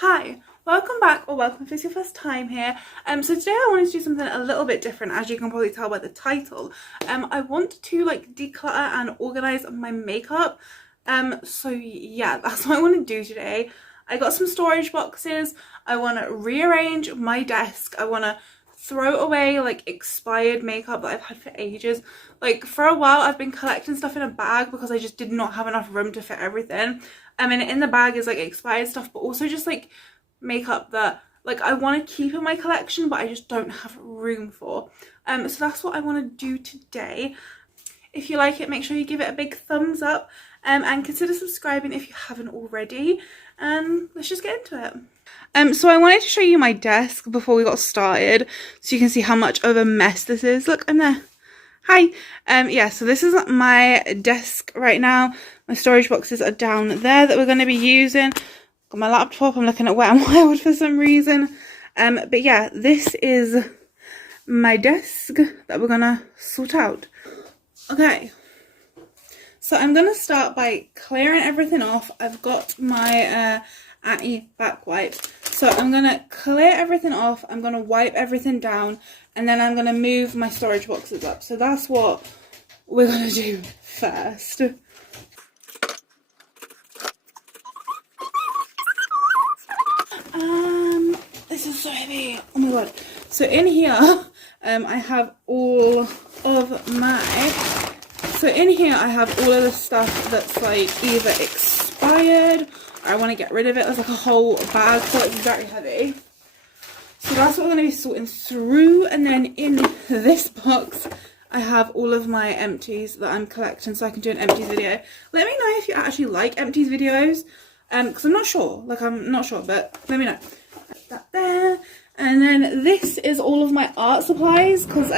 Hi, welcome back, or welcome if it's your first time here. So today I wanted to do something a little bit different, as you can probably tell by the title. I want to like declutter and organize my makeup. So yeah, that's what I want to do today. I got some storage boxes. I want to rearrange my desk. I want to throw away like expired makeup that I've had for ages. Like for a while I've been collecting stuff in a bag because I just did not have enough room to fit everything. And in the bag is like expired stuff, but also just like makeup that like I want to keep in my collection but I just don't have room for. So that's what I want to do today. If you like it, make sure you give it a big thumbs up, and consider subscribing if you haven't already. Let's just get into it. So I wanted to show you my desk before we got started so you can see how much of a mess this is. Look, I'm there. Hi. Yeah, so this is my desk right now. My storage boxes are down there that we're going to be using. Got my laptop. I'm looking at Wet n Wild for some reason. But yeah, this is my desk that we're going to sort out. Okay. So I'm going to start by clearing everything off. I've got my anti-back wipe. So I'm going to clear everything off. I'm going to wipe everything down. And then I'm going to move my storage boxes up. So that's what we're going to do first. This is so heavy. Oh my god. So in here, I have all of my... So in here I have all of the stuff that's like either expired or I want to get rid of it. There's like a whole bag, so it's very heavy. So that's what we're going to be sorting through. And then in this box I have all of my empties that I'm collecting so I can do an empties video. Let me know if you actually like empties videos, because I'm not sure. Like I'm not sure, but let me know. Put that there. And then this is all of my art supplies because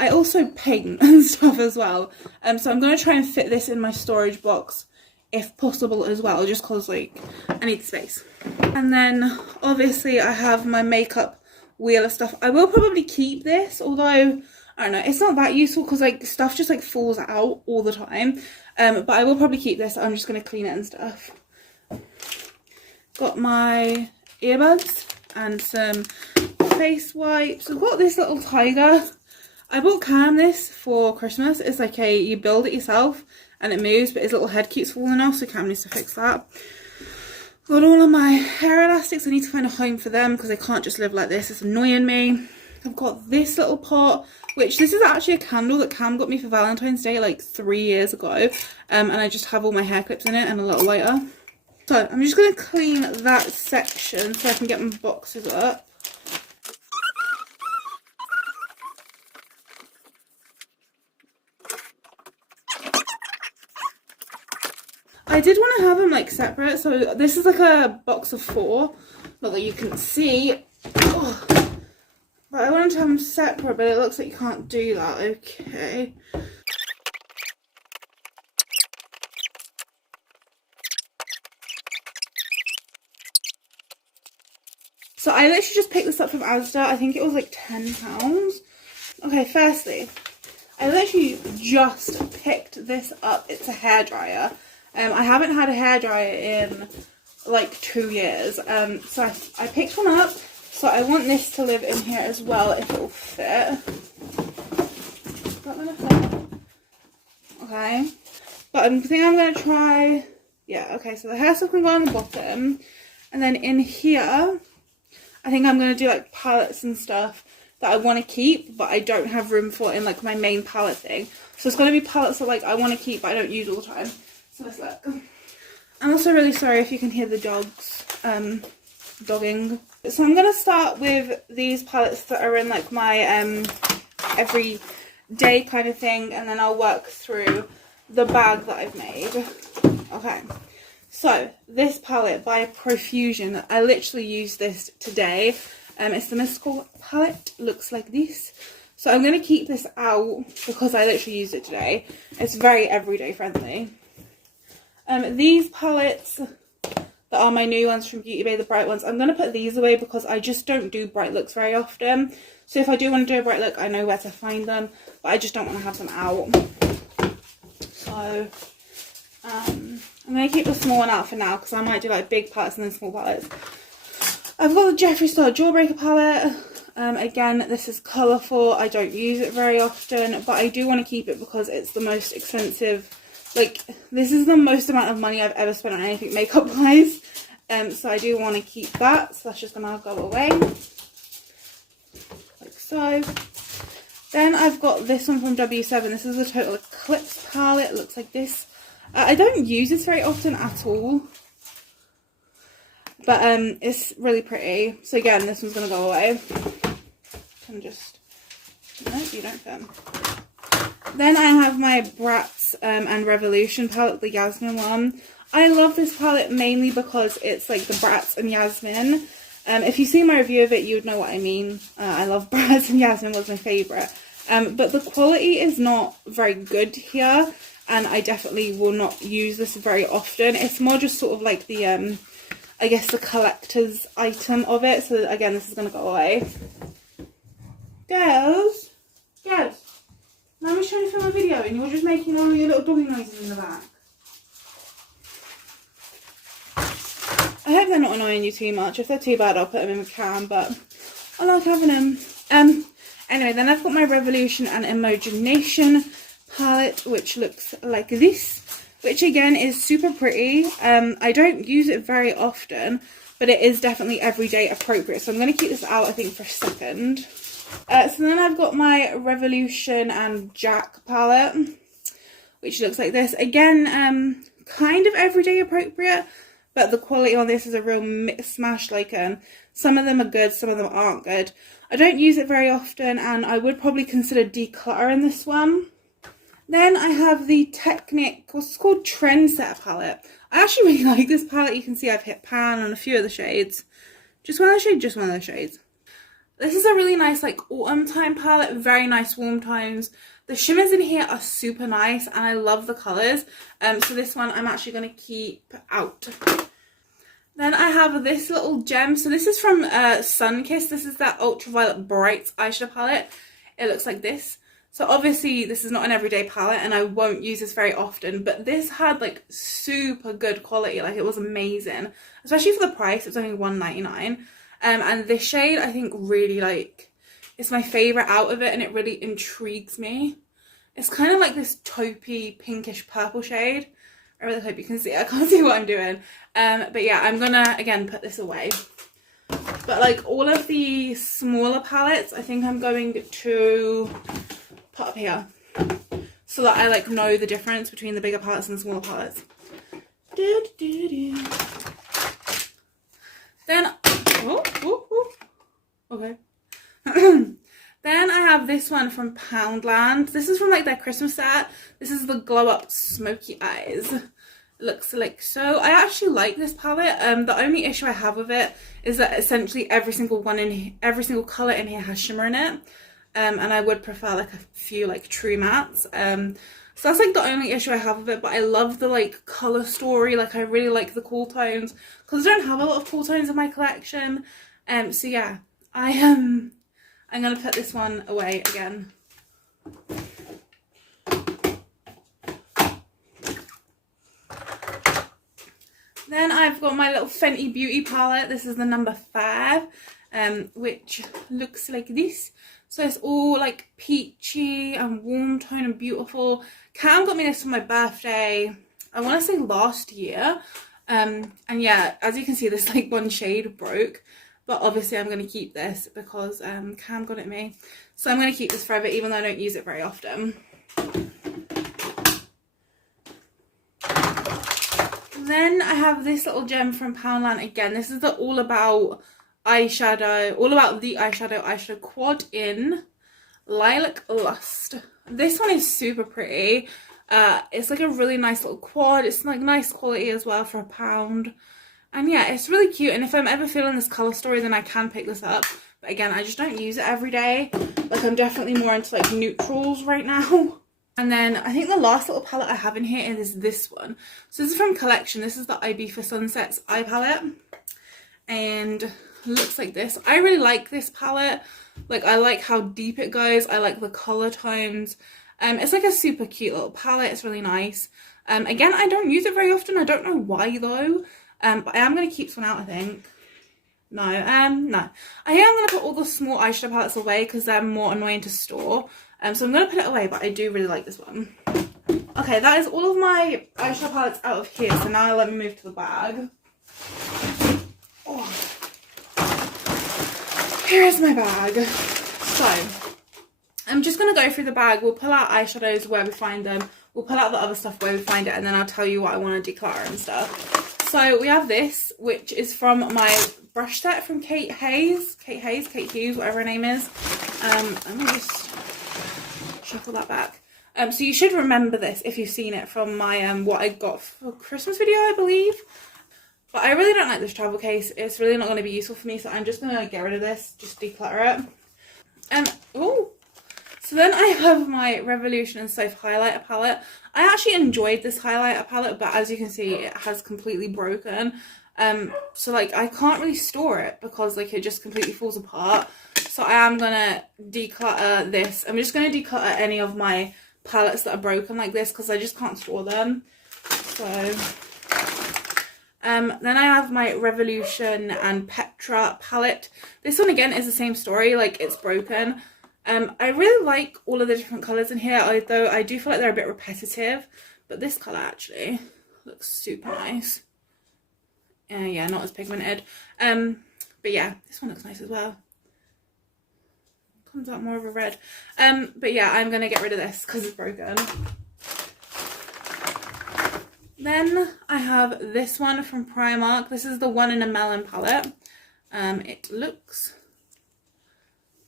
I also paint and stuff as well. So I'm going to try and fit this in my storage box if possible as well, just because like I need space. And then obviously I have my makeup wheel of stuff. I will probably keep this, although I don't know, it's not that useful because like stuff just like falls out all the time. But I will probably keep this. I'm just going to clean it and stuff. Got my earbuds and some face wipes. I've got this little tiger. I bought Cam this for Christmas. It's like you build it yourself and it moves, but his little head keeps falling off, so Cam needs to fix that. Got all of my hair elastics. I need to find a home for them because they can't just live like this. It's annoying me. I've got this little pot, which this is actually a candle that Cam got me for Valentine's Day like 3 years ago. And I just have all my hair clips in it and a little lighter. So I'm just going to clean that section so I can get my boxes up. I did want to have them like separate, so this is like a box of 4, not that you can see. Oh. But I wanted to have them separate, but it looks like you can't do that. Okay. So I literally just picked this up from Asda. I think it was like £10. Okay, firstly, I literally just picked this up. It's a hairdryer. I haven't had a hairdryer in like 2 years. So I picked one up. So I want this to live in here as well if it will fit. Is that gonna fit? Okay. But I think I'm gonna try. Yeah. Okay. So the hair stuff can go on the bottom, and then in here, I think I'm gonna do like palettes and stuff that I want to keep, but I don't have room for in like my main palette thing. So it's gonna be palettes that like I want to keep, but I don't use all the time. So let's look. I'm also really sorry if you can hear the dogs dogging. So I'm going to start with these palettes that are in like my everyday kind of thing, and then I'll work through the bag that I've made. Okay, so this palette by Profusion, I literally used this today. It's the Mystical palette, looks like this. So I'm going to keep this out because I literally used it today. It's very everyday friendly. These palettes that are my new ones from Beauty Bay, the bright ones, I'm going to put these away because I just don't do bright looks very often. So if I do want to do a bright look, I know where to find them, but I just don't want to have them out. So I'm going to keep the small one out for now because I might do like big palettes and then small palettes. I've got the Jeffree Star Jawbreaker palette. Again, this is colourful. I don't use it very often, but I do want to keep it because it's the most expensive. Like, this is the most amount of money I've ever spent on anything makeup wise. So I do want to keep that. So that's just going to go away. Like so. Then I've got this one from W7. This is the Total Eclipse palette. It looks like this. I don't use this very often at all. But it's really pretty. So again, this one's going to go away. And just... No, you don't fit. Then I have my Bratz and Revolution palette, the Yasmin one. I love this palette mainly because it's like the Bratz and Yasmin. If you see my review of it, you would know what I mean. I love Bratz and Yasmin, was my favourite. But the quality is not very good here. And I definitely will not use this very often. It's more just sort of like the, I guess the collector's item of it. So again, this is going to go away. Girls. Girls. Now I'm trying to film a video and you're just making all your little doggy noises in the back. I hope they're not annoying you too much. If they're too bad, I'll put them in the can, but I like having them. Anyway, then I've got my Revolution and Imagination palette, which looks like this, which again is super pretty. I don't use it very often, but it is definitely everyday appropriate. So I'm going to keep this out, I think, for a second. So then I've got my Revolution and Jack palette, which looks like this. Again, kind of everyday appropriate, but the quality on this is a real mix-mash. Like, some of them are good, some of them aren't good. I don't use it very often, and I would probably consider decluttering this one. Then I have the Technic, what's it called, Trendsetter palette. I actually really like this palette. You can see I've hit pan on a few of the shades. Just one of the shades, just one of the shades. This is a really nice like autumn time palette, very nice warm tones. The shimmers in here are super nice and I love the colours. So this one I'm actually going to keep out. Then I have this little gem. So this is from Sunkissed. This is that Ultraviolet Bright eyeshadow palette. It looks like this. So obviously this is not an everyday palette and I won't use this very often, but this had like super good quality. Like, it was amazing, especially for the price. It was only $1.99. And this shade I think really, like, it's my favourite out of it and it really intrigues me. It's kind of like this taupey pinkish purple shade. I really hope you can see it. I can't see what I'm doing. But yeah, I'm gonna again put this away. But like all of the smaller palettes I think I'm going to put up here so that I like know the difference between the bigger palettes and the smaller palettes. Then okay. Then I have this one from Poundland. This is from like their Christmas set. This is the Glow Up Smoky Eyes. It looks like so. I actually like this palette. The only issue I have with it is that essentially every single colour in here has shimmer in it. And I would prefer like a few like true mattes. So that's like the only issue I have with it, but I love the like colour story. Like, I really like the cool tones because I don't have a lot of cool tones in my collection. So yeah, I'm gonna put this one away again. Then I've got my little Fenty Beauty palette. This is the number 5, which looks like this. So it's all like peachy and warm tone and beautiful. Cam got me this for my birthday, I want to say last year. And yeah, as you can see, this like one shade broke. But obviously I'm going to keep this because Cam got it me. So I'm going to keep this forever, even though I don't use it very often. Then I have this little gem from Poundland again. This is the All About eyeshadow, All About the eyeshadow quad in Lilac Lust. This one is super pretty. It's like a really nice little quad. It's like nice quality as well for £1. And yeah, it's really cute. And if I'm ever feeling this colour story, then I can pick this up. But again, I just don't use it every day. Like, I'm definitely more into like neutrals right now. And then I think the last little palette I have in here is this one. So this is from Collection. This is the Ibiza Sunsets eye palette. And looks like this. I really like this palette. Like, I like how deep it goes. I like the colour tones. It's like a super cute little palette. It's really nice. Again, I don't use it very often. I don't know why though. But I am going to keep this one out, I think. No. I think I'm going to put all the small eyeshadow palettes away because they're more annoying to store. So I'm going to put it away, but I do really like this one. Okay, that is all of my eyeshadow palettes out of here. So now let me move to the bag. Oh. Here's my bag. So I'm just going to go through the bag. We'll pull out eyeshadows where we find them. We'll pull out the other stuff where we find it. And then I'll tell you what I want to declutter and stuff. So we have this, which is from my brush set from Kate Hughes, whatever her name is. Let me just shuffle that back. So you should remember this if you've seen it from my what I got for Christmas video, I believe. But I really don't like this travel case. It's really not going to be useful for me, so I'm just going to get rid of this, just declutter it. Oh, so then I have my Revolution and Soap highlighter palette. I actually enjoyed this highlighter palette, but as you can see, it has completely broken. So like I can't really store it because like it just completely falls apart. So I am gonna declutter this. I'm just gonna declutter any of my palettes that are broken like this because I just can't store them. So then I have my Revolution and Petra palette. This one again is the same story, like it's broken. I really like all of the different colours in here, although I do feel like they're a bit repetitive, but this colour actually looks super nice. Yeah, not as pigmented. But yeah, this one looks nice as well. Comes out more of a red. But yeah, I'm going to get rid of this because it's broken. Then I have this one from Primark. This is the One in a Melon palette. It looks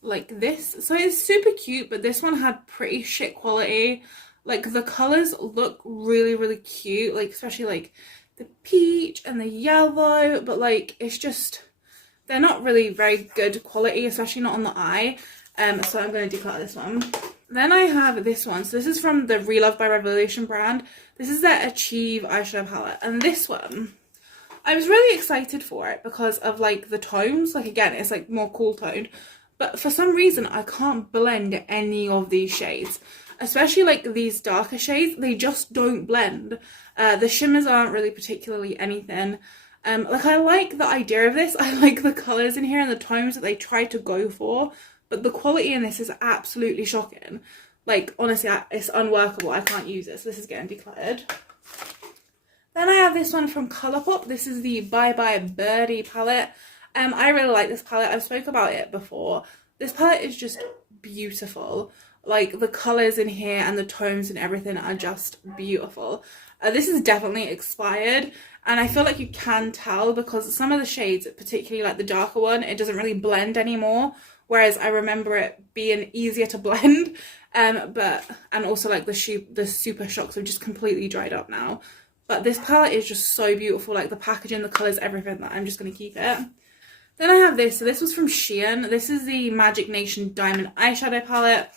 like this. So it's super cute, but this one had pretty shit quality. Like the colours look really, really cute. Like especially like the peach and the yellow, but like it's just, they're not really very good quality, especially not on the eye. So I'm going to declutter this one. Then I have this one. So this is from the Relove by Revolution brand. This is their Achieve eyeshadow palette. And this one, I was really excited for it because of like the tones. Like again, it's like more cool toned. But for some reason, I can't blend any of these shades. Especially like these darker shades, they just don't blend. The shimmers aren't really particularly anything. Like I like the idea of this. I like the colours in here and the tones that they tried to go for. But the quality in this is absolutely shocking. Like, honestly, it's unworkable. I can't use this. This is getting decluttered. Then I have this one from Colourpop. This is the Bye Bye Birdie Palette. I really like this palette. I've spoke about it before. This palette is just beautiful. Like, the colours in here and the tones and everything are just beautiful. This is definitely expired. And I feel like you can tell because some of the shades, particularly like the darker one, it doesn't really blend anymore. Whereas I remember it being easier to blend, and also like the Super Shocks have just completely dried up now. But this palette is just so beautiful, like the packaging, the colours, everything, that I'm just going to keep it. Then I have this. So this was from Shein. This is the Magic Nation Diamond Eyeshadow Palette.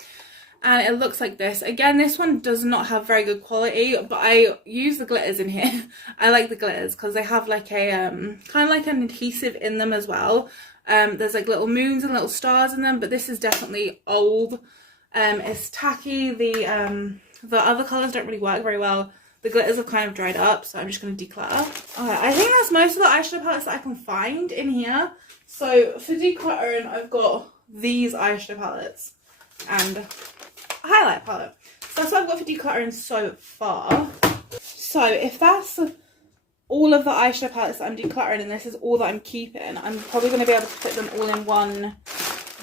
And it looks like this. Again, this one does not have very good quality, but I use the glitters in here. I like the glitters because they have like a, kind of like an adhesive in them as well. There's like little moons and little stars in them, but this is definitely old. It's tacky. The other colours don't really work very well. The glitters have kind of dried up, so I'm just going to declutter. Okay, I think that's most of the eyeshadow palettes that I can find in here. So for decluttering, I've got these eyeshadow palettes and a highlight palette. So that's what I've got for decluttering so far. So if that's all of the eyeshadow palettes that I'm decluttering and this is all that I'm keeping, I'm probably going to be able to put them all in one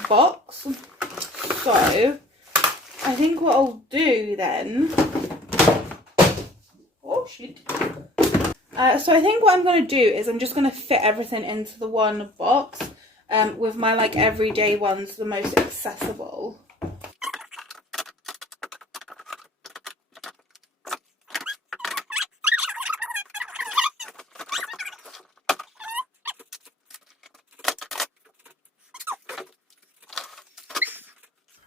box. So I think what I'll do then, oh shit. So I think what I'm going to do is I'm just going to fit everything into the one box, with my like everyday ones the most accessible.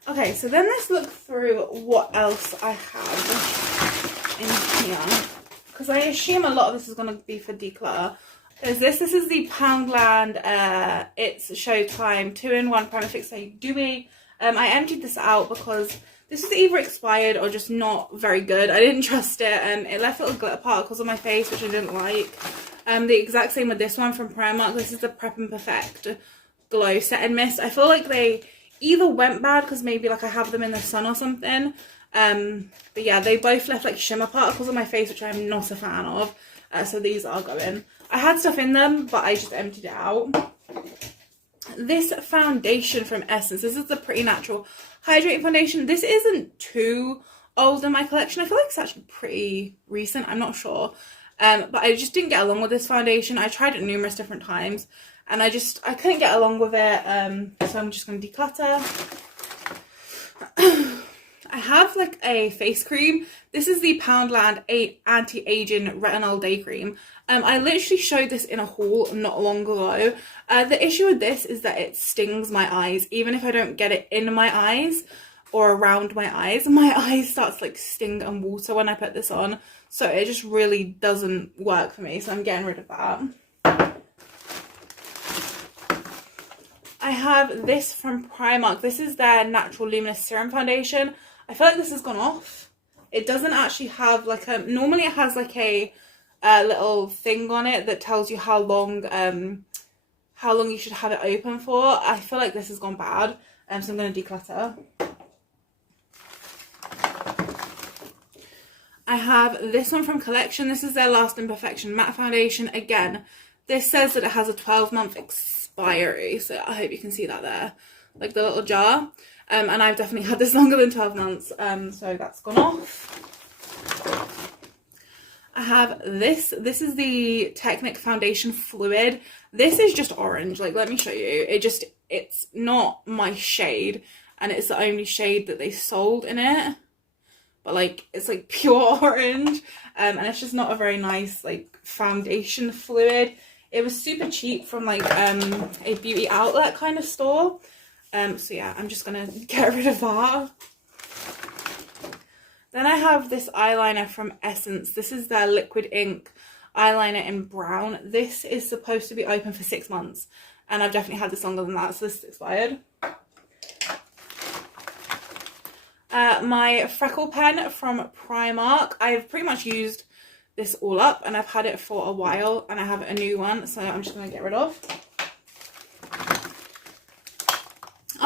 Okay, so then let's look through what else I have in here. Because I assume a lot of this is going to be for declutter. There's this. This is the Poundland It's Showtime 2-in-1 Primer Fix Stay Dewy. I emptied this out because this is either expired or just not very good. I didn't trust it and it left little glitter particles on my face, which I didn't like. The exact same with this one from Primark. This is the Prep and Perfect Glow Set and Mist. I feel like they either went bad because maybe like I have them in the sun or something. But yeah, they both left like shimmer particles on my face, which I'm not a fan of. So these are going. I had stuff in them, but I just emptied it out. This foundation from Essence. This is the Pretty Natural Hydrating Foundation. This isn't too old in my collection. I feel like it's actually pretty recent. I'm not sure. But I just didn't get along with this foundation. I tried it numerous different times and I couldn't get along with it. So I'm just going to declutter. I have like a face cream. This is the Poundland Anti-Aging Retinol Day Cream. I literally showed this in a haul not long ago. The issue with this is that it stings my eyes. Even if I don't get it in my eyes or around my eyes start to like sting and water when I put this on. So it just really doesn't work for me. So I'm getting rid of that. I have this from Primark. This is their Natural Luminous Serum Foundation. I feel like this has gone off. It doesn't actually have like a... Normally it has like a little thing on it that tells you how long you should have it open for. I feel like this has gone bad. So I'm going to declutter. I have this one from Collection. This is their Last Imperfection Matte Foundation. Again, this says that it has a 12-month expiry. So I hope you can see that there. Like the little jar. And I've definitely had this longer than 12 months. So that's gone off. I have this. This is the Technic Foundation Fluid. This is just orange. Like, let me show you. It's not my shade. And it's the only shade that they sold in it. But like, it's like pure orange. And it's just not a very nice like foundation fluid. It was super cheap from like a beauty outlet kind of store. So yeah, I'm just gonna get rid of that. Then I have this eyeliner from Essence. This is their Liquid Ink eyeliner in brown. This is supposed to be open for 6 months. And I've definitely had this longer than that, so this is expired. My freckle pen from Primark. I've pretty much used this all up and I've had it for a while and I have a new one, so I'm just going to get rid of.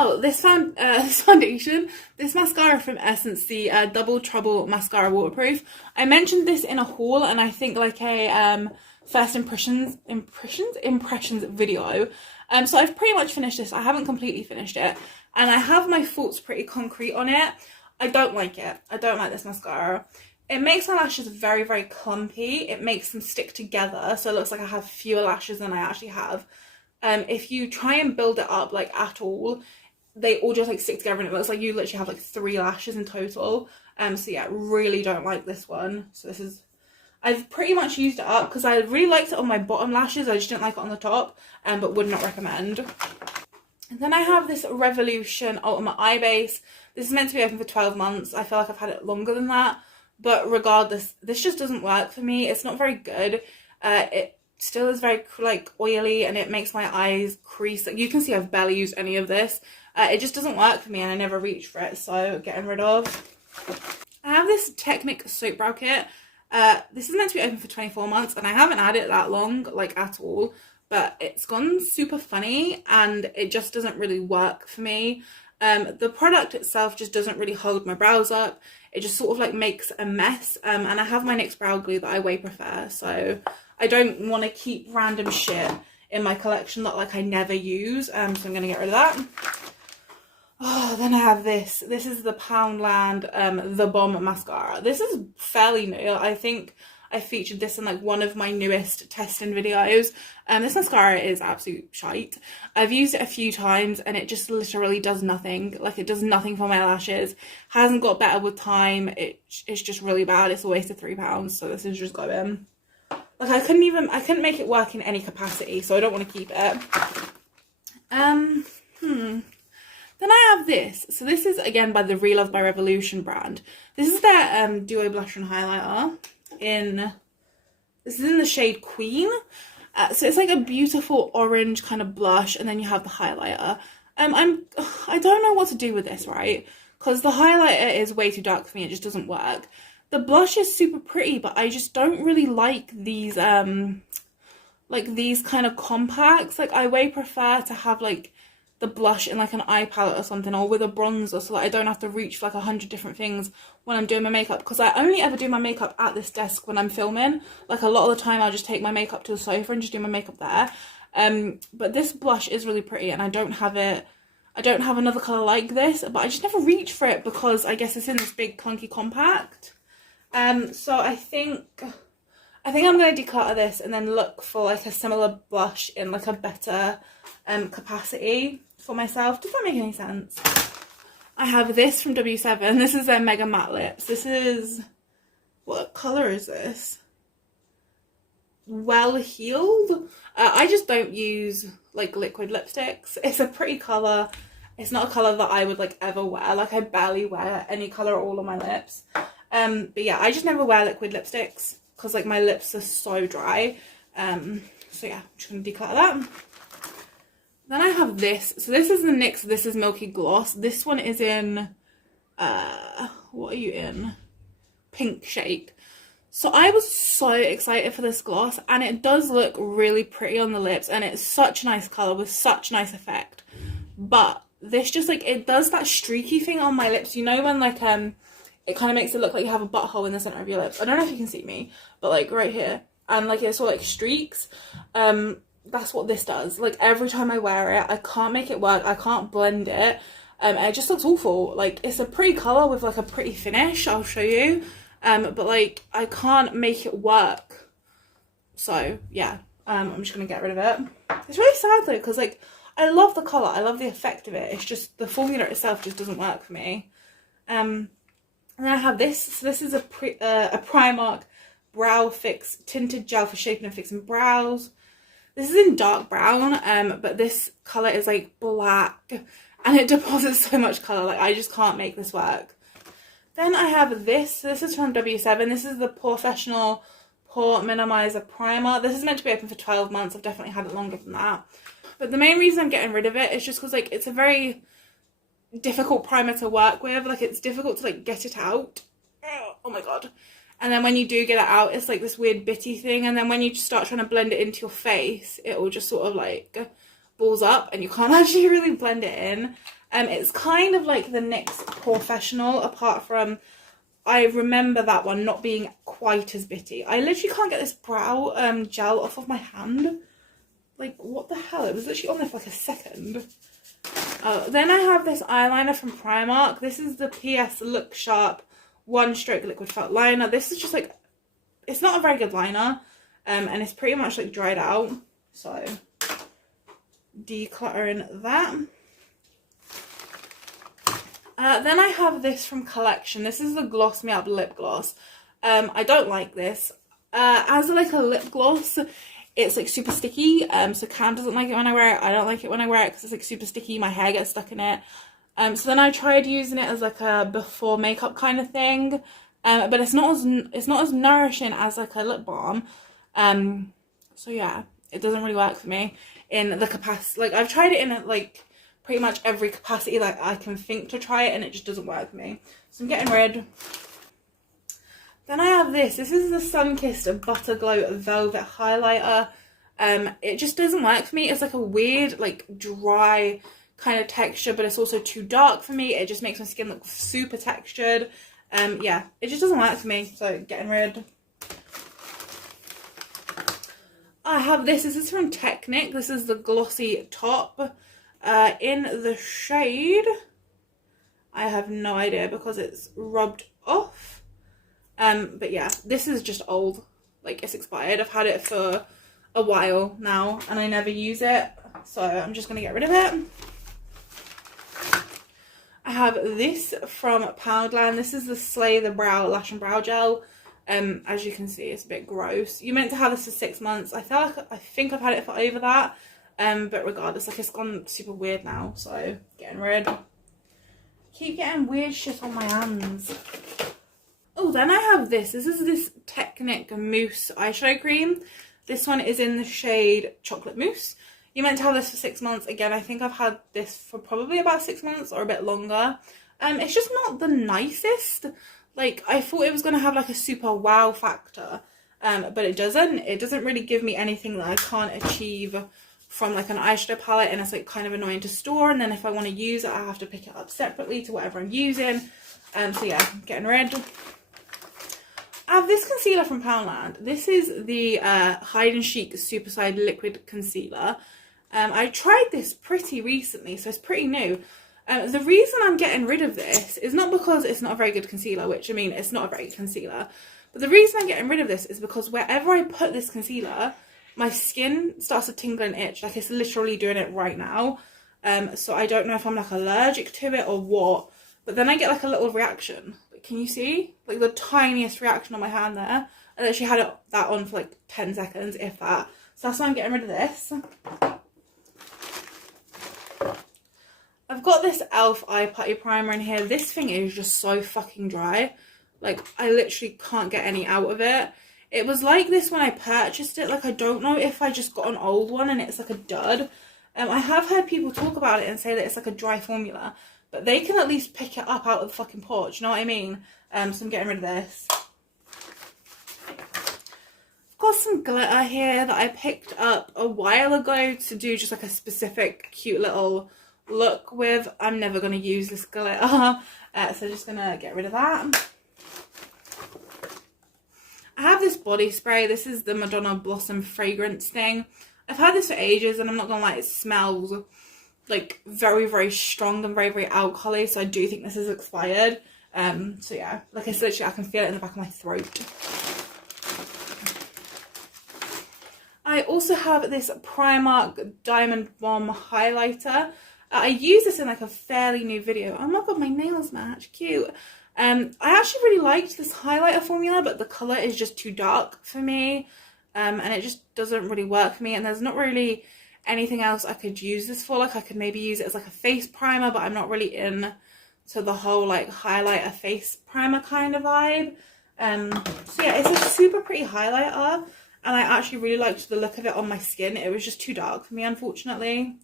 Oh, this foundation, this mascara from Essence, the Double Trouble Mascara Waterproof. I mentioned this in a haul and I think like a first impressions video. So I've pretty much finished this. I haven't completely finished it. And I have my thoughts pretty concrete on it. I don't like it. I don't like this mascara. It makes my lashes very, very clumpy. It makes them stick together. So it looks like I have fewer lashes than I actually have. If you try and build it up like at all, they all just like stick together and it looks like you literally have like 3 lashes in total. So yeah, really don't like this one. So this is... I've pretty much used it up because I really liked it on my bottom lashes. I just didn't like it on the top, but would not recommend. And then I have this Revolution Ultimate Eye Base. This is meant to be open for 12 months. I feel like I've had it longer than that. But regardless, this just doesn't work for me. It's not very good. It still is very like oily and it makes my eyes crease. Like, you can see I've barely used any of this. It just doesn't work for me and I never reach for it. So getting rid of. I have this Technic Soap Brow Kit. This is meant to be open for 24 months and I haven't had it that long, like at all. But it's gone super funny and it just doesn't really work for me. The product itself just doesn't really hold my brows up. It just sort of like makes a mess. And I have my NYX brow glue that I way prefer. So I don't want to keep random shit in my collection that like I never use. So I'm going to get rid of that. Oh, then I have this. This is the Poundland The Bomb Mascara. This is fairly new. I think I featured this in like one of my newest testing videos. This mascara is absolute shite. I've used it a few times and it just literally does nothing. Like, it does nothing for my lashes. Hasn't got better with time. It's just really bad. It's a waste of £3. So this is just going. Like, I couldn't make it work in any capacity. So I don't want to keep it. Then I have this. So this is again by the Relove by Revolution brand. This is their Duo Blush and Highlighter. This is in the shade Queen. So it's like a beautiful orange kind of blush and then you have the highlighter. I don't know what to do with this, right? Because the highlighter is way too dark for me. It just doesn't work. The blush is super pretty, but I just don't really like these like these kind of compacts. Like I way prefer to have like the blush in like an eye palette or something, or with a bronzer, so that I don't have to reach for like 100 different things when I'm doing my makeup, because I only ever do my makeup at this desk when I'm filming. Like a lot of the time I'll just take my makeup to the sofa and just do my makeup there. But this blush is really pretty, and I don't have another colour like this, but I just never reach for it because I guess it's in this big clunky compact. So I think I'm going to declutter this and then look for like a similar blush in like a better capacity for myself. Does that make any sense? I have this from W7. This is their Mega Matte Lips. This is, what colour is this? Well Healed. I just don't use like liquid lipsticks. It's a pretty colour. It's not a colour that I would like ever wear. Like I barely wear any colour at all on my lips. But yeah, I just never wear liquid lipsticks because like my lips are so dry. So yeah, I'm just going to declutter that. Then I have this. So this is the NYX This Is Milky Gloss. This one is in, what are you in? Pink shade. So I was so excited for this gloss, and it does look really pretty on the lips, and it's such a nice colour with such nice effect. But this just like, it does that streaky thing on my lips. You know when like, it kind of makes it look like you have a butthole in the centre of your lips. I don't know if you can see me, but like right here. And like it's all like streaks. That's what this does. Like every time I wear it, I can't make it work. I can't blend it. It just looks awful. Like it's a pretty colour with like a pretty finish. I'll show you. But like I can't make it work. So yeah, I'm just gonna get rid of it. It's really sad though, because like I love the colour, I love the effect of it. It's just the formula itself just doesn't work for me. And then I have this. So this is a Primark Brow Fix Tinted Gel for shaping and fixing brows. This is in dark brown, but this colour is like black, and it deposits so much colour. Like I just can't make this work. Then I have this. So this is from W7. This is the Porefessional Pore Minimizer Primer. This is meant to be open for 12 months. I've definitely had it longer than that. But the main reason I'm getting rid of it is just because like it's a very difficult primer to work with. Like it's difficult to like get it out. Oh my god. And then when you do get it out, it's like this weird bitty thing. And then when you start trying to blend it into your face, it will just sort of like balls up and you can't actually really blend it in. It's kind of like the NYX Porefessional, apart from I remember that one not being quite as bitty. I literally can't get this brow gel off of my hand. Like, what the hell? It was literally on there for like a second. Then I have this eyeliner from Primark. This is the PS Look Sharp One Stroke Liquid Felt Liner. This is just like, it's not a very good liner. And it's pretty much like dried out. So, decluttering that. Then I have this from Collection. This is the Gloss Me Up Lip Gloss. I don't like this. As like a lip gloss, it's like super sticky. So Cam doesn't like it when I wear it. I don't like it when I wear it because it's like super sticky. My hair gets stuck in it. So then I tried using it as like a before makeup kind of thing. But it's not as nourishing as like a lip balm. So yeah, it doesn't really work for me in the capacity. Like I've tried it in like pretty much every capacity that I can think to try it, and it just doesn't work for me. So I'm getting rid. Then I have this. This is the Sunkissed Butter Glow Velvet Highlighter. It just doesn't work for me. It's like a weird, like dry kind of texture, but it's also too dark for me. It just makes my skin look super textured. Yeah, it just doesn't work for me. So getting rid. I have this. This is from Technic. This is the glossy top. In the shade, I have no idea because it's rubbed off. But yeah, this is just old. Like it's expired. I've had it for a while now and I never use it. So I'm just going to get rid of it. I have this from Poundland. This is the Slay the Brow Lash and Brow Gel. As you can see, it's a bit gross. You meant to have this for 6 months. I think I've had it for over that. But regardless, like it's gone super weird now, so getting rid. Keep getting weird shit on my hands. Oh, then I have this. This is this Technic Mousse eyeshadow cream. This one is in the shade Chocolate Mousse. You're meant to have this for 6 months. Again, I think I've had this for probably about 6 months or a bit longer. It's just not the nicest. Like, I thought it was going to have like a super wow factor. but it doesn't really give me anything that I can't achieve from like an eyeshadow palette, and it's like kind of annoying to store, and then if I want to use it I have to pick it up separately to whatever I'm using. So yeah, I'm getting rid. I have this concealer from Poundland. This is the Hide and Chic Superside Liquid Concealer. I tried this pretty recently, so it's pretty new. The reason I'm getting rid of this is not because it's not a very good concealer, which I mean, it's not a very good concealer, but the reason I'm getting rid of this is because wherever I put this concealer, my skin starts to tingle and itch, like it's literally doing it right now. So I don't know if I'm like allergic to it or what, but then I get like a little reaction. Like, can you see? Like the tiniest reaction on my hand there. I literally had that on for like 10 seconds, if that. So that's why I'm getting rid of this. I've got this e.l.f. Eye Putty Primer in here. This thing is just so fucking dry. Like, I literally can't get any out of it. It was like this when I purchased it. Like, I don't know if I just got an old one and it's like a dud. I have heard people talk about it and say that it's like a dry formula, but they can at least pick it up out of the fucking pot. Do you know what I mean? So I'm getting rid of this. I've got some glitter here that I picked up a while ago to do just like a specific cute little look with. I'm never going to use this glitter, so just going to get rid of that. I have this body spray. This is the Madonna Blossom fragrance thing. I've had this for ages and I'm not going to lie, it smells like very, very strong and very, very alcohol-y, so I do think this is expired. So yeah, like I said, I can feel it in the back of my throat. I also have this Primark Diamond Bomb highlighter. I used this in like a fairly new video. Oh my god, my nails match, cute. I actually really liked this highlighter formula, but the colour is just too dark for me. And it just doesn't really work for me, and there's not really anything else I could use this for. Like I could maybe use it as like a face primer, but I'm not really in to the whole like highlighter face primer kind of vibe. So yeah, it's a super pretty highlighter, and I actually really liked the look of it on my skin. It was just too dark for me, unfortunately.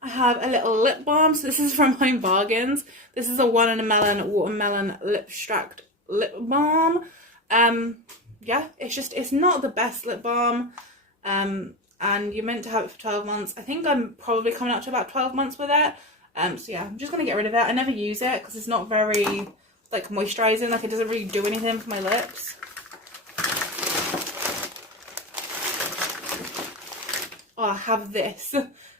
I have a little lip balm. So this is from Home Bargains. This is a 1 in a Melon Watermelon Lip Extract lip balm. Yeah, it's not the best lip balm. And you're meant to have it for 12 months. I think I'm probably coming up to about 12 months with it. So yeah, I'm just going to get rid of it. I never use it because it's not very like moisturising. Like it doesn't really do anything for my lips. Oh, I have this.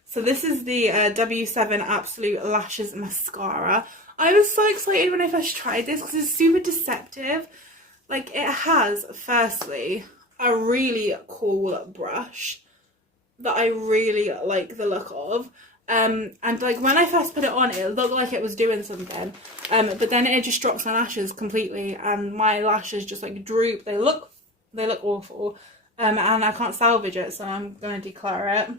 So this is the W7 Absolute Lashes Mascara. I was so excited when I first tried this because it's super deceptive. Like it has, firstly, a really cool brush that I really like the look of. And like when I first put it on, it looked like it was doing something. But then it just drops my lashes completely, and my lashes just like droop. They look awful. And I can't salvage it, so I'm gonna declutter it.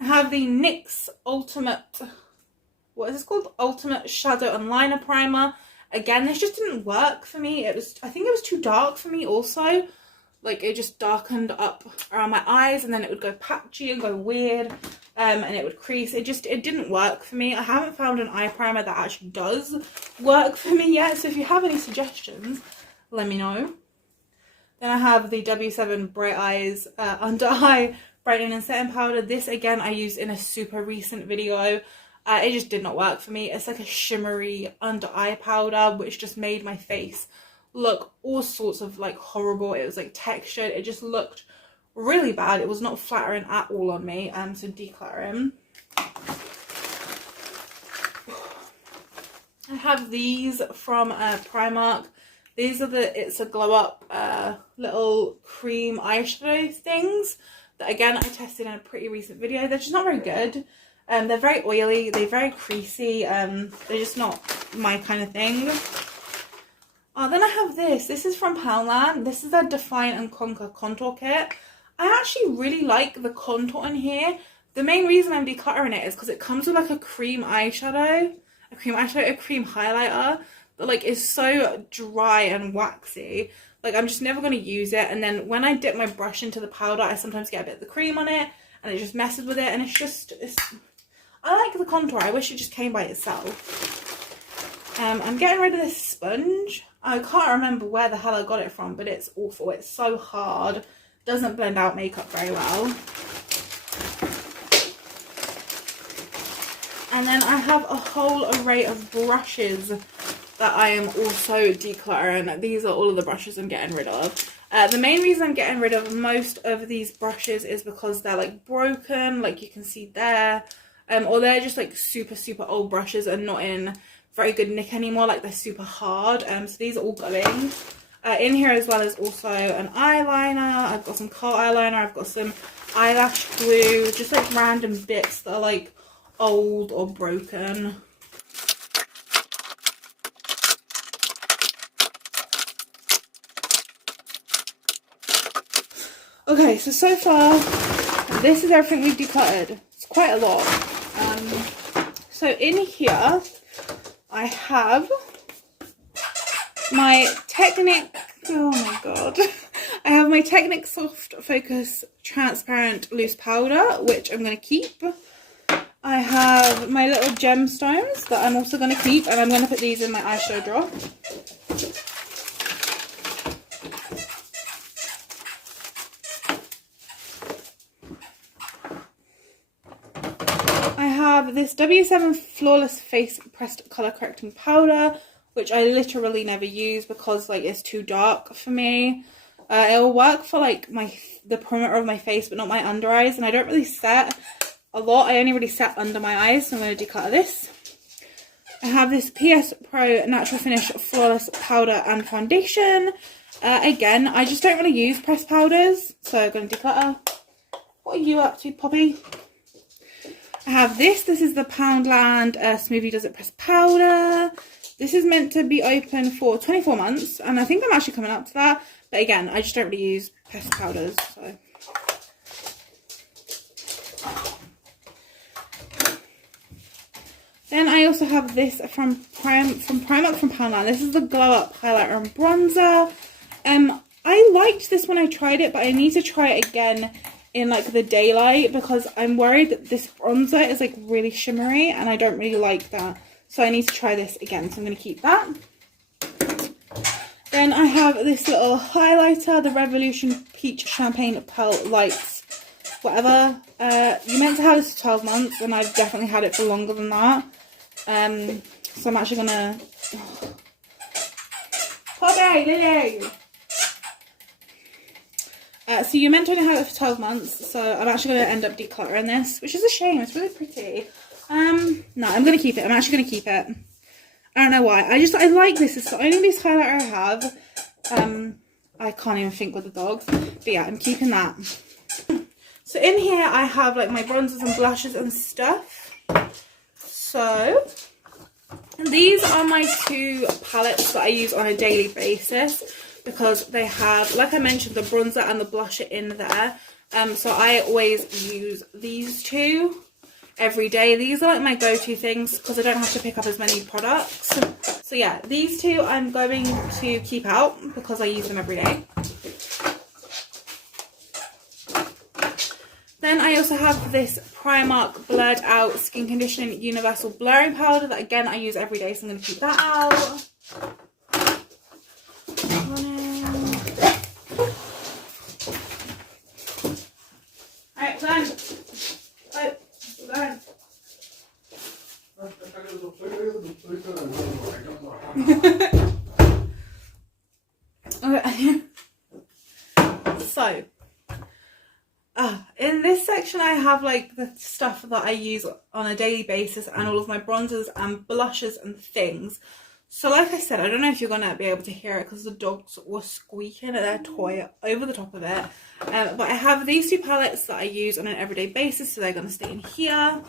I have the NYX Ultimate, what is this called? Ultimate Shadow and Liner Primer. Again, this just didn't work for me. I think it was too dark for me also. Like it just darkened up around my eyes, and then it would go patchy and go weird, and it would crease. It didn't work for me. I haven't found an eye primer that actually does work for me yet. So if you have any suggestions, let me know. Then I have the W7 Bright Eyes Under Eye Brightening and Setting Powder. This again I used in a super recent video. It just did not work for me. It's like a shimmery under eye powder which just made my face look all sorts of like horrible. It was like textured. It just looked really bad. It was not flattering at all on me. So decluttering. I have these from Primark. These are It's a Glow Up little cream eyeshadow things that again I tested in a pretty recent video. They're just not very good. They're very oily, they're very creasy, they're just not my kind of thing. Oh, then I have this. This is from Poundland. This is a Define and Conquer contour kit. I actually really like the contour in here. The main reason I'm decluttering it is because it comes with like a cream eyeshadow, a cream highlighter that like is so dry and waxy. Like I'm just never going to use it, and then when I dip my brush into the powder I sometimes get a bit of the cream on it and it just messes with it, and I like the contour. I wish it just came by itself. I'm getting rid of this sponge. I can't remember where the hell I got it from, but it's awful. It's so hard. Doesn't blend out makeup very well. And then I have a whole array of brushes that I am also decluttering. These are all of the brushes I'm getting rid of. The main reason I'm getting rid of most of these brushes is because they're like broken, like you can see there. Or they're just like super old brushes and not in very good nick anymore, like they're super hard. So these are all going. In here as well is also an eyeliner. I've got some Kohl eyeliner, I've got some eyelash glue, just like random bits that are like old or broken. Okay, so far this is everything we've decluttered. It's quite a lot. So in here I have my Technic, oh my god, I have my Technic Soft Focus Transparent Loose Powder, which I'm going to keep. I have my little gemstones that I'm also going to keep, and I'm going to put these in my eyeshadow drawer. I have this W7 Flawless Face Pressed Colour Correcting Powder, which I literally never use because like it's too dark for me. It'll work for like the perimeter of my face, but not my under eyes, and I don't really set a lot. I only really set under my eyes, so I'm going to declutter this. I have this PS Pro Natural Finish Flawless Powder and Foundation. Again, I just don't really use pressed powders, so I'm going to declutter. What are you up to, Poppy? I have this. This is the Poundland Smoothie Does It Pressed Powder. This is meant to be open for 24 months, and I think I'm actually coming up to that. But again, I just don't really use pressed powders, so. Then I also have this from Primark from Poundland. This is the Glow Up Highlighter and Bronzer. I liked this when I tried it, but I need to try it again in like the daylight because I'm worried that this bronzer is like really shimmery and I don't really like that. So I need to try this again, so I'm going to keep that. Then I have this little highlighter, the Revolution Peach Champagne Pearl Lights, whatever. You meant to have this for 12 months, and I've definitely had it for longer than that. So I'm actually going to... Poppy, Lily! So you meant to only have it for 12 months, so I'm actually going to end up decluttering this, which is a shame. It's really pretty. No, I'm going to keep it. I'm actually going to keep it. I don't know why. I like this. It's the only loose highlighter I have. I can't even think with the dogs. But yeah, I'm keeping that. So in here I have like my bronzers and blushes and stuff. So these are my two palettes that I use on a daily basis because they have, like I mentioned, the bronzer and the blusher in there. So I always use these two every day. These are like my go-to things because I don't have to pick up as many products. So yeah, these two I'm going to keep out because I use them every day. Then I also have this Primark Blurred Out Skin Conditioning Universal Blurring Powder that again I use every day, so I'm going to keep that out. Alright, done. Okay. So in this section I have like the stuff that I use on a daily basis and all of my bronzers and blushes and things. So like I said, I don't know if you're gonna be able to hear it because the dogs were squeaking at their toy over the top of it, but I have these two palettes that I use on an everyday basis, so they're gonna stay in here.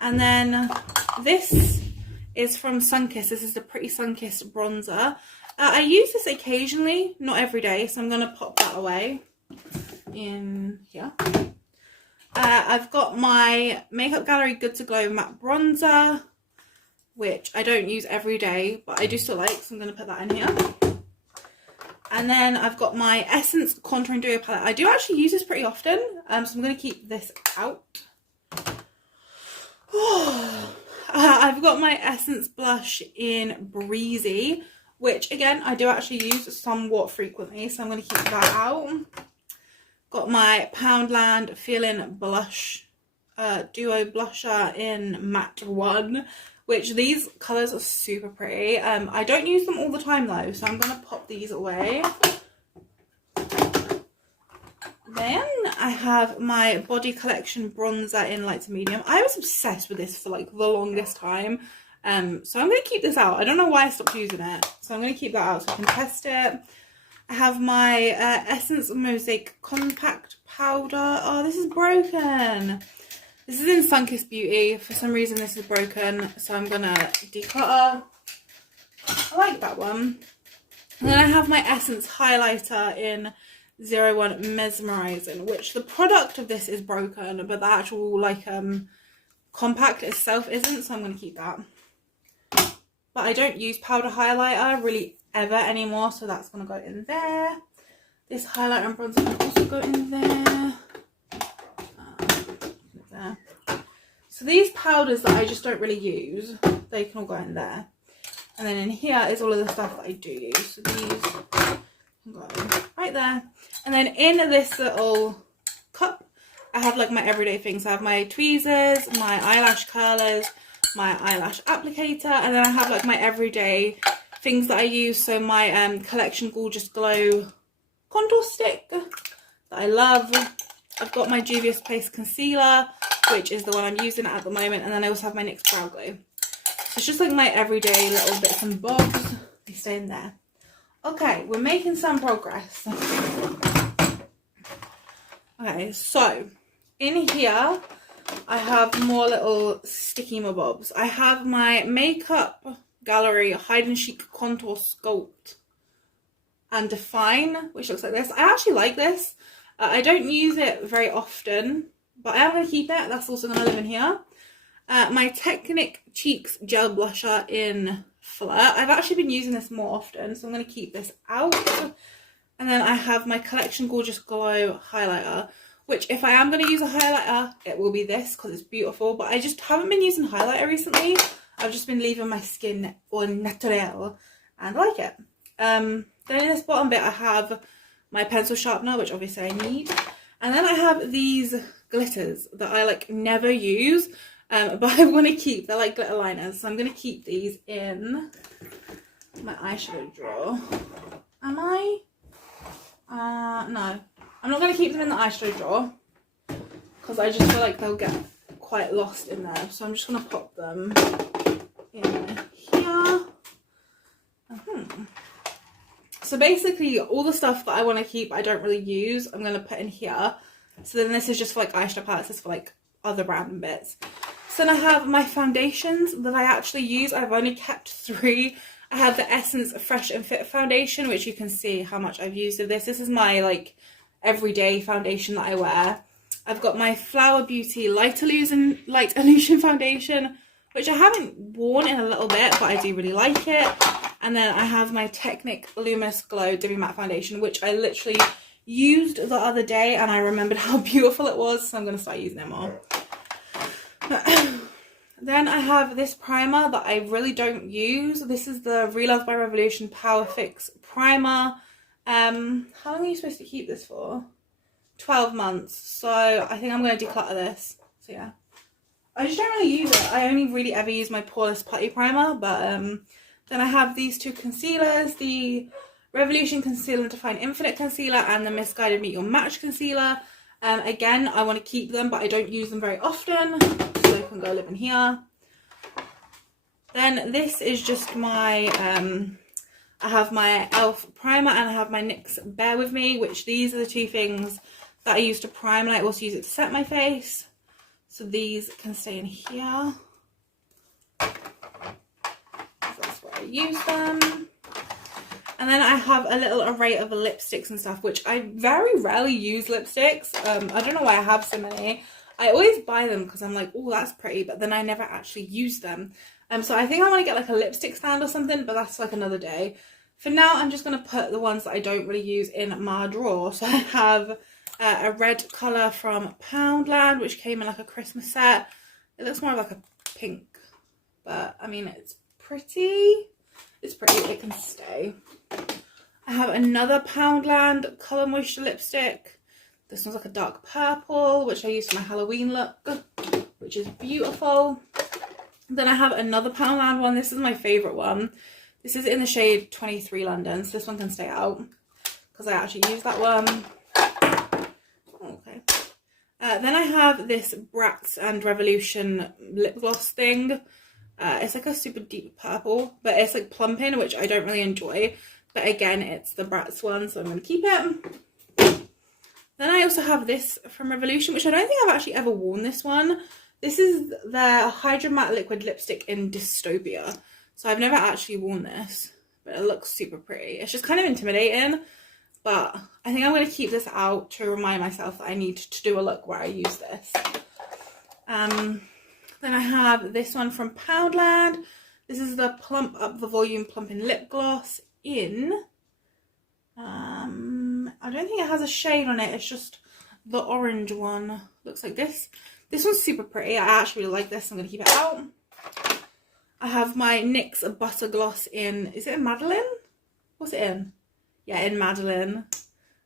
And then this is from Sunkissed. This is the Pretty Sunkissed bronzer. I use this occasionally, not every day, so I'm going to pop that away in here. I've got my Makeup Gallery Good to Glow matte bronzer, which I don't use every day, but I do still like, so I'm going to put that in here. And then I've got my Essence Contouring Duo palette. I do actually use this pretty often, so I'm going to keep this out. I've got my Essence blush in Breezy, which again I do actually use somewhat frequently, so I'm going to keep that out. Got my Poundland Feeling Blush Duo Blusher in Matte 1, which these colours are super pretty. I don't use them all the time though, so I'm going to pop these away. Then I have my Body Collection bronzer in light to medium. I was obsessed with this for like the longest time. So I'm going to keep this out. I don't know why I stopped using it. So I'm going to keep that out so I can test it. I have my Essence Mosaic Compact Powder. Oh, this is broken. This is in Sunkissed Beauty. For some reason this is broken. So I'm going to declutter. I like that one. And then I have my Essence highlighter in 01 Mesmerizing, which the product of this is broken, but the actual like compact itself isn't, so I'm going to keep that. But I don't use powder highlighter really ever anymore, so that's going to go in there. This highlighter and bronzer can also go in there. There. So these powders that I just don't really use, they can all go in there. And then in here is all of the stuff that I do use. So these can go right there. And then in this little cup, I have like my everyday things. I have my tweezers, my eyelash curlers, my eyelash applicator, and then I have like my everyday things that I use. So my Collection Gorgeous Glow contour stick that I love. I've got my Juvia's Place concealer, which is the one I'm using at the moment, and then I also have my NYX Brow Glue. So it's just like my everyday little bits and bobs. They stay in there. Okay, we're making some progress. Okay, so in here I have more little sticky mobobs. I have my Makeup Gallery Hide and Chic Contour Sculpt and Define, which looks like this. I actually like this. I don't use it very often, but I am going to keep it. That's also going to live in here. My Technic Cheeks Gel Blusher in Flirt. I've actually been using this more often, so I'm going to keep this out. And then I have my Collection Gorgeous Glow highlighter, which if I am going to use a highlighter, it will be this because it's beautiful. But I just haven't been using highlighter recently. I've just been leaving my skin au naturel and I like it. Then in this bottom bit I have my pencil sharpener, which obviously I need. And then I have these glitters that I like never use, but I want to keep. They're like glitter liners, so I'm going to keep these in my eyeshadow drawer. Am I? No. I'm not going to keep them in the eyeshadow drawer because I just feel like they'll get quite lost in there. So I'm just going to pop them in here. So basically all the stuff that I want to keep I don't really use, I'm going to put in here. So then this is just for like eyeshadow palettes, this is for like other random bits. So then I have my foundations that I actually use. I've only kept 3. I have the Essence Fresh and Fit foundation, which you can see how much I've used of this. This is my like everyday foundation that I wear. I've got my Flower Beauty Light Illusion foundation, which I haven't worn in a little bit, but I do really like it. And then I have my Technic Luminous Glow Dimming Matte foundation, which I literally used the other day and I remembered how beautiful it was, so I'm going to start using it more. Then I have this primer that I really don't use. This is the Relove by Revolution Power Fix Primer. How long are you supposed to keep this for? 12 months. So I think I'm going to declutter this. So yeah. I just don't really use it. I only really ever use my Poreless Putty Primer. But then I have these 2 concealers. The Revolution Concealer and Define Infinite Concealer and the Misguided Meet Your Match Concealer. Again, I want to keep them, but I don't use them very often. So they can go live in here. Then this is just my... I have my e.l.f. primer and I have my NYX Bear With Me, which these are the 2 things that I use to prime, and I also use it to set my face. So these can stay in here. That's where I use them. And then I have a little array of lipsticks and stuff, which I very rarely use lipsticks. I don't know why I have so many. I always buy them because I'm like, oh, that's pretty, but then I never actually use them. So I think I want to get like a lipstick stand or something, but that's like another day. For now, I'm just going to put the ones that I don't really use in my drawer. So I have a red colour from Poundland, which came in like a Christmas set. It looks more like a pink, but I mean, it's pretty. It's pretty, it can stay. I have another Poundland Colour Moisture lipstick. This one's like a dark purple, which I use for my Halloween look, which is beautiful. Then I have another Poundland one. This is my favourite one. This is in the shade 23 London, so this one can stay out because I actually use that one. Okay. Then I have this Bratz and Revolution lip gloss thing. It's like a super deep purple, but it's like plumping, which I don't really enjoy. But again, it's the Bratz one, so I'm going to keep it. Then I also have this from Revolution, which I don't think I've actually ever worn this one. This is their Hydra Matte Liquid Lipstick in Dystopia. So I've never actually worn this, but it looks super pretty. It's just kind of intimidating, but I think I'm going to keep this out to remind myself that I need to do a look where I use this. Then I have this one from Poundland. This is the Plump Up the Volume Plumping Lip Gloss in... I don't think it has a shade on it. It's just the orange one. Looks like this. This one's super pretty. I actually really like this. I'm going to keep it out. I have my NYX Butter Gloss in... Is it in Madeline? What's it in? Yeah, in Madeline.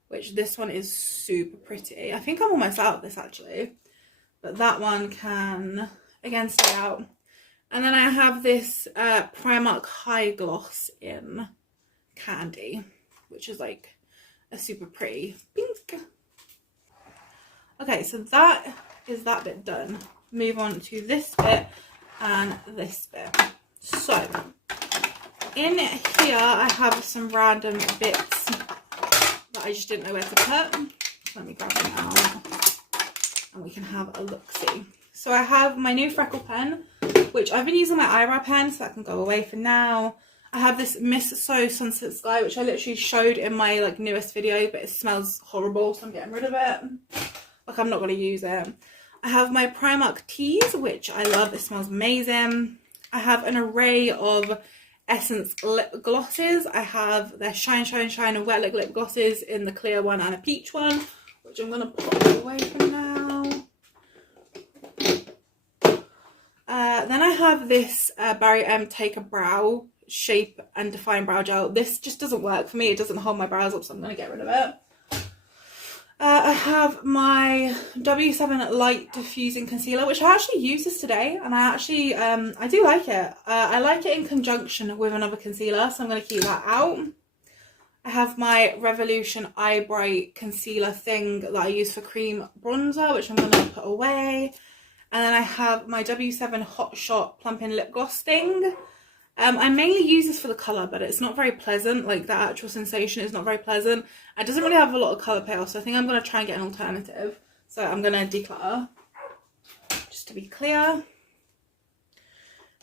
Which this one is super pretty. I think I'm almost out of this actually. But that one can... again stay out. And then I have this Primark High Gloss in Candy, which is like a super pretty pink. Okay, so that is that bit done. Move on to this bit and this bit. So in here I have some random bits that I just didn't know where to put. Let me grab them out and we can have a look-see. So I have my new freckle pen, which I've been using my eyebrow pen, so that can go away for now. I have this Miss So Sunset Sky, which I literally showed in my like newest video, but it smells horrible, so I'm getting rid of it. Like, I'm not going to use it. I have my Primark Tease, which I love. It smells amazing. I have an array of Essence lip glosses. I have their Shine Shine Shine and Wet Look lip glosses in the clear one and a peach one, which I'm going to put away for now. Then I have this Barry M Take a Brow Shape and Define Brow Gel. This just doesn't work for me. It doesn't hold my brows up, so I'm going to get rid of it. I have my W7 Light Diffusing Concealer, which I actually used this today, and I actually, I do like it. I like it in conjunction with another concealer, so I'm going to keep that out. I have my Revolution Eye Bright Concealer thing that I use for cream bronzer, which I'm going to put away. And then I have my W7 Hot Shot Plumping Lip Gloss thing. I mainly use this for the colour, but it's not very pleasant. Like, the actual sensation is not very pleasant. It doesn't really have a lot of colour payoff, so I think I'm going to try and get an alternative. So I'm going to declutter, just to be clear.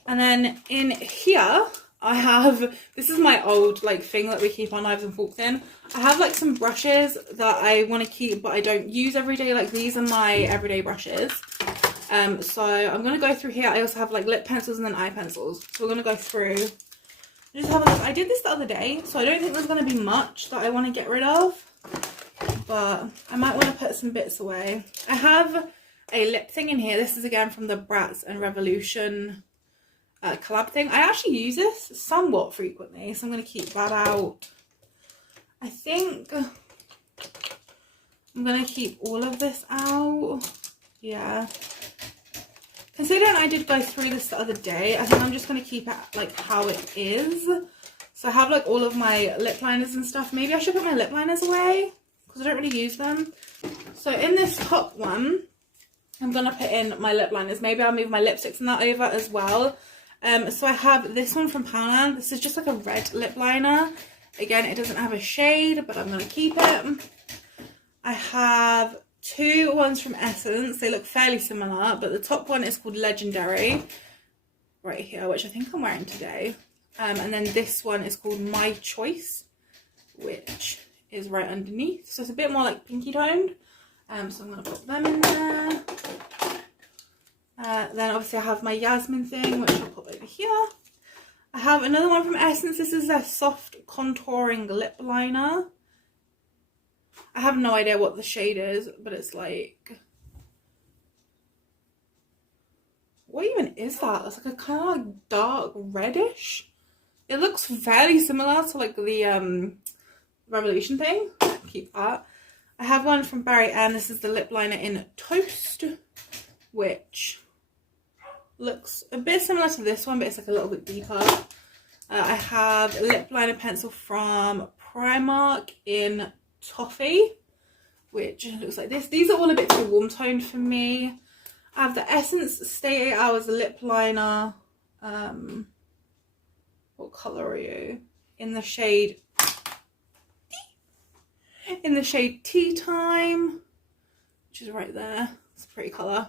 And then in here, I have, this is my old like thing that we keep our knives and forks in. I have like some brushes that I want to keep, but I don't use every day. Like, these are my everyday brushes. So I'm going to go through here. I also have like lip pencils and then eye pencils. So we're going to go through. Just have a look. I did this the other day, so I don't think there's going to be much that I want to get rid of. But I might want to put some bits away. I have a lip thing in here. This is again from the Bratz and Revolution collab thing. I actually use this somewhat frequently, so I'm going to keep that out. I think I'm going to keep all of this out. Yeah. Considering I did go through this the other day, I think I'm just going to keep it like how it is. So I have like all of my lip liners and stuff. Maybe I should put my lip liners away because I don't really use them. So in this top one, I'm going to put in my lip liners. Maybe I'll move my lipsticks and that over as well. So I have this one from Poundland. This is just like a red lip liner. Again, it doesn't have a shade, but I'm going to keep it. I have two ones from Essence. They look fairly similar, but the top one is called Legendary right here, which I think I'm wearing today. And then this one is called My Choice, which is right underneath. So it's a bit more like pinky toned. So I'm going to put them in there. Then obviously I have my Yasmin thing, which I'll put over here. I have another one from Essence. This is their Soft Contouring Lip Liner. I have no idea what the shade is, but it's like what even is that? It's like a kind of like dark reddish. It looks fairly similar to like the Revolution thing. Keep that. I have one from Barry and this is the lip liner in Toast, which looks a bit similar to this one, but it's like a little bit deeper. I have a lip liner pencil from Primark in Toffee, which looks like this. These are all a bit too warm toned for me. I have the Essence Stay 8 Hours lip liner. What colour are you? In the shade Tea Time, which is right there. It's a pretty colour.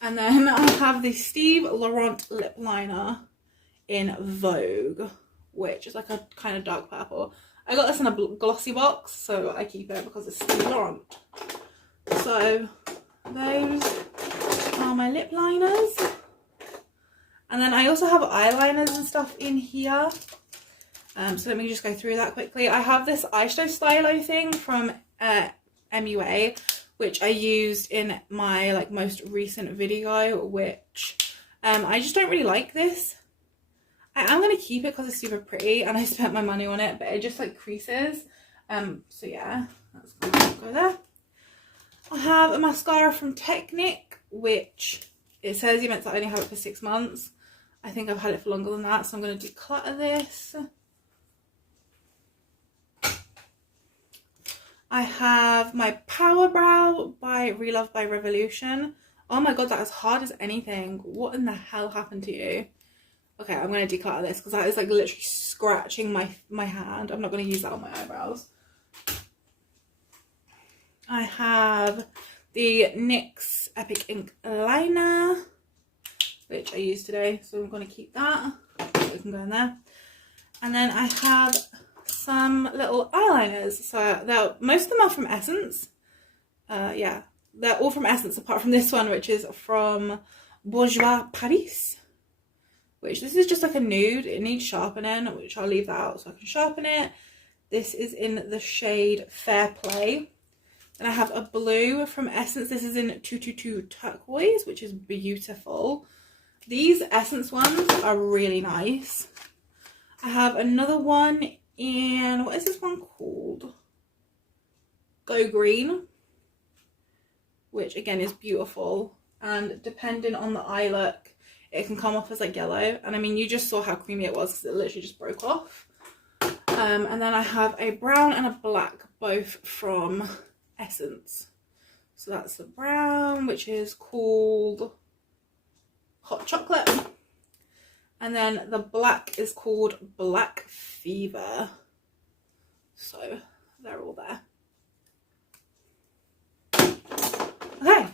And then I have the Steve Laurent lip liner in Vogue, which is like a kind of dark purple. I got this in a glossy box, so I keep it because it's Steve Laurent. So those are my lip liners. And then I also have eyeliners and stuff in here. So let me just go through that quickly. I have this eyeshadow stylo thing from MUA, which I used in my like most recent video, which I just don't really like this. I am going to keep it because it's super pretty and I spent my money on it, but it just like creases. So yeah, that's going to go there. I have a mascara from Technic, which it says you meant to only have it for 6 months. I think I've had it for longer than that, so I'm going to declutter this. I have my Power Brow by Relove by Revolution. Oh my god, that is hard as anything. What in the hell happened to you? Okay, I'm going to declutter this because that is like literally scratching my hand. I'm not going to use that on my eyebrows. I have the NYX Epic Ink Liner, which I used today, so I'm going to keep that. So it can go in there. And then I have some little eyeliners. So most of them are from Essence. Yeah, they're all from Essence apart from this one, which is from Bourgeois Paris. Which this is just like a nude. It needs sharpening, which I'll leave that out so I can sharpen it. This is in the shade Fair Play. Then I have a blue from Essence. This is in 222 Turquoise, which is beautiful. These Essence ones are really nice. I have another one in, what is this one called? Go Green, which again is beautiful. And depending on the eye look, it can come off as like yellow. And I mean, you just saw how creamy it was because it literally just broke off. And then I have a brown and a black, both from Essence. So that's the brown, which is called Hot Chocolate. And then the black is called Black Fever. So they're all there. Okay.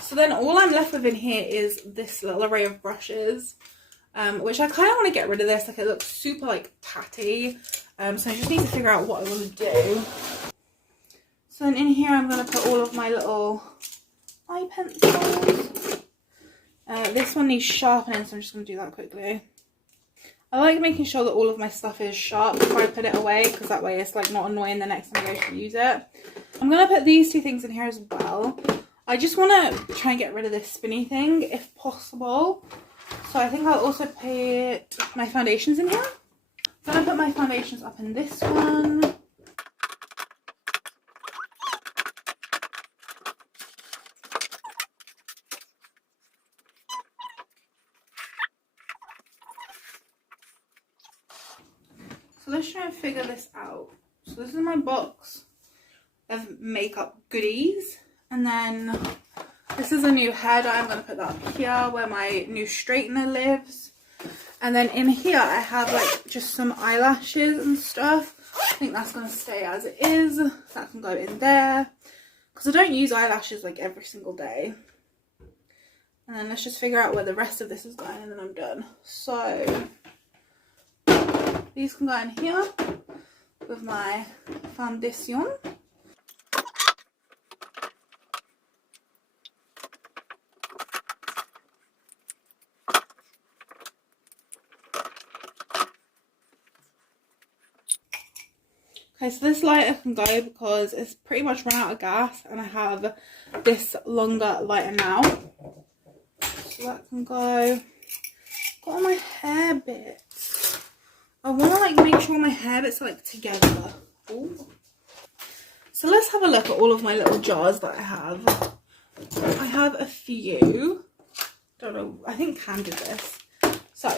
So then all I'm left with in here is this little array of brushes, which I kind of want to get rid of this. Like it looks super like tatty. So I just need to figure out what I want to do. So in here I'm going to put all of my little eye pencils. This one needs sharpening, so I'm just going to do that quickly. I like making sure that all of my stuff is sharp before I put it away, because that way it's like not annoying the next time I go to use it. I'm going to put these two things in here as well. I just want to try and get rid of this spinny thing if possible. So I think I'll also put my foundations in here. I'm going to put my foundations up in this one. So let's try and figure this out. So this is my box of makeup goodies. And then this is a new hair dye. I'm going to put that up here where my new straightener lives. And then in here I have like just some eyelashes and stuff. I think that's going to stay as it is. That can go in there. Because I don't use eyelashes like every single day. And then let's just figure out where the rest of this is going and then I'm done. So these can go in here with my foundation. Okay, so this lighter can go because it's pretty much run out of gas and I have this longer lighter now. so that can go. Got all my hair bits. I want to like make sure my hair bits are like together. Ooh. So let's have a look at all of my little jars that I have. I have a few. Don't know, I think Cam did this. So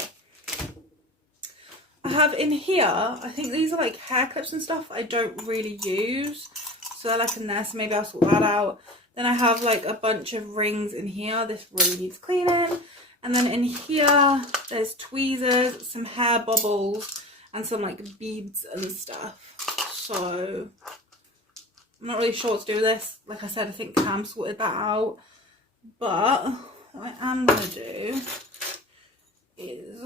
I have in here, I think these are like hair clips and stuff I don't really use. So they're like in there, so maybe I'll sort that out. Then I have like a bunch of rings in here. This really needs cleaning. And then in here, there's tweezers, some hair bobbles, and some like beads and stuff. So I'm not really sure what to do with this. Like I said, I think Cam sorted that out. But what I am going to do is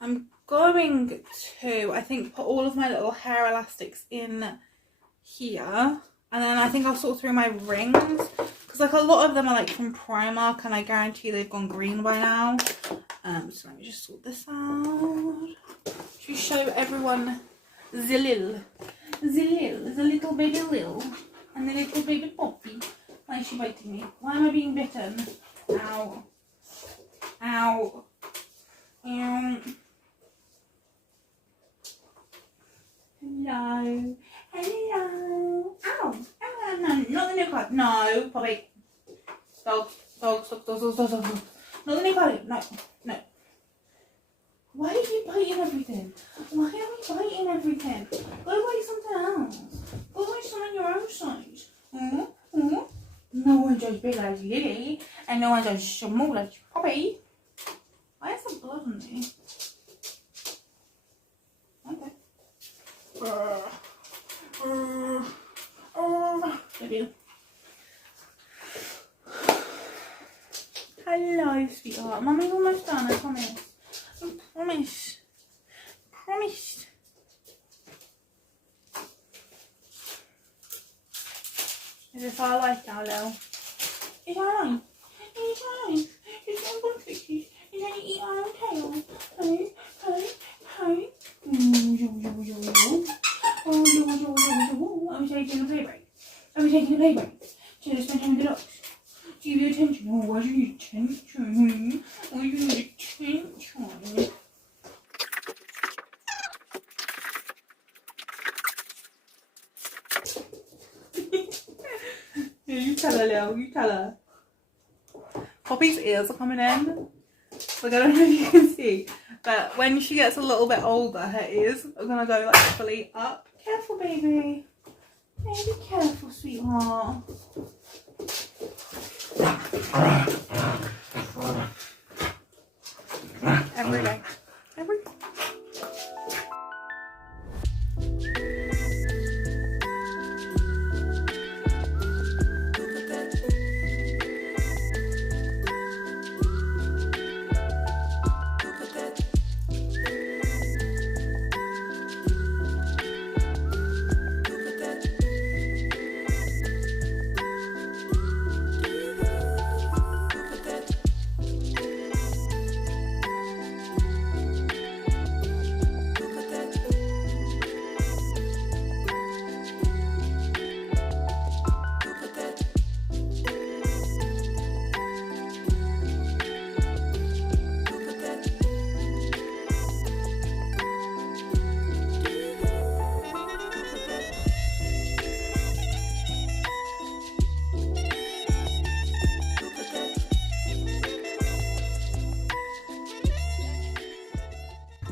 I'm going to, I think, put all of my little hair elastics in here. And then I think I'll sort through my rings. Because like a lot of them are like from Primark and I guarantee they've gone green by now. So let me just sort this out. Should we show everyone the little baby Lil and the little baby Poppy? Why is she biting me? Why am I being bitten? Ow. Ow. Hello. Hello. Ow. Ow. No, not the new card. No, Poppy. Dog. Not the new card. No. No. Why are you biting everything? Why are we biting everything? Go bite something else. Go bite something your own size. No one does big like Lily, and no one does small like Poppy. Why is there blood on me? Okay. Maybe. Hello, sweetheart. Mummy's almost done, I promise. I promise. Promise. Is this all I like now, Lil? Is all right? Is all right? Is that good fishes? Is that eat our own tail? Hey, hey, hey. Are we taking a play break? Are we taking a play break? Should I spend time with the dogs? Give you attention. Oh, why do you need attention? Why do you need attention? Yeah, you tell her, Lil. You tell her. Poppy's ears are coming in. Like, I don't know if you can see, but when she gets a little bit older, her ears are gonna go like fully up. Careful, baby. Hey, be careful, sweetheart. Every day. Every day.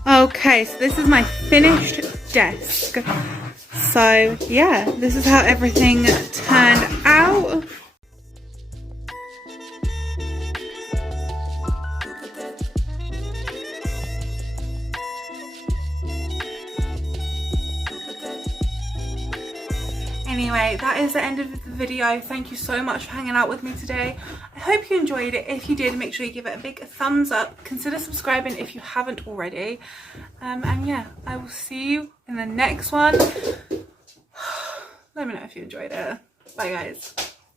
Okay, so this is my finished desk. So yeah, this is how everything turned out. Anyway, that is the end of the video. Thank you so much for hanging out with me today. I hope you enjoyed it. If you did, make sure you give it a big thumbs up. Consider subscribing if you haven't already. And yeah, I will see you in the next one. Let me know if you enjoyed it. Bye guys.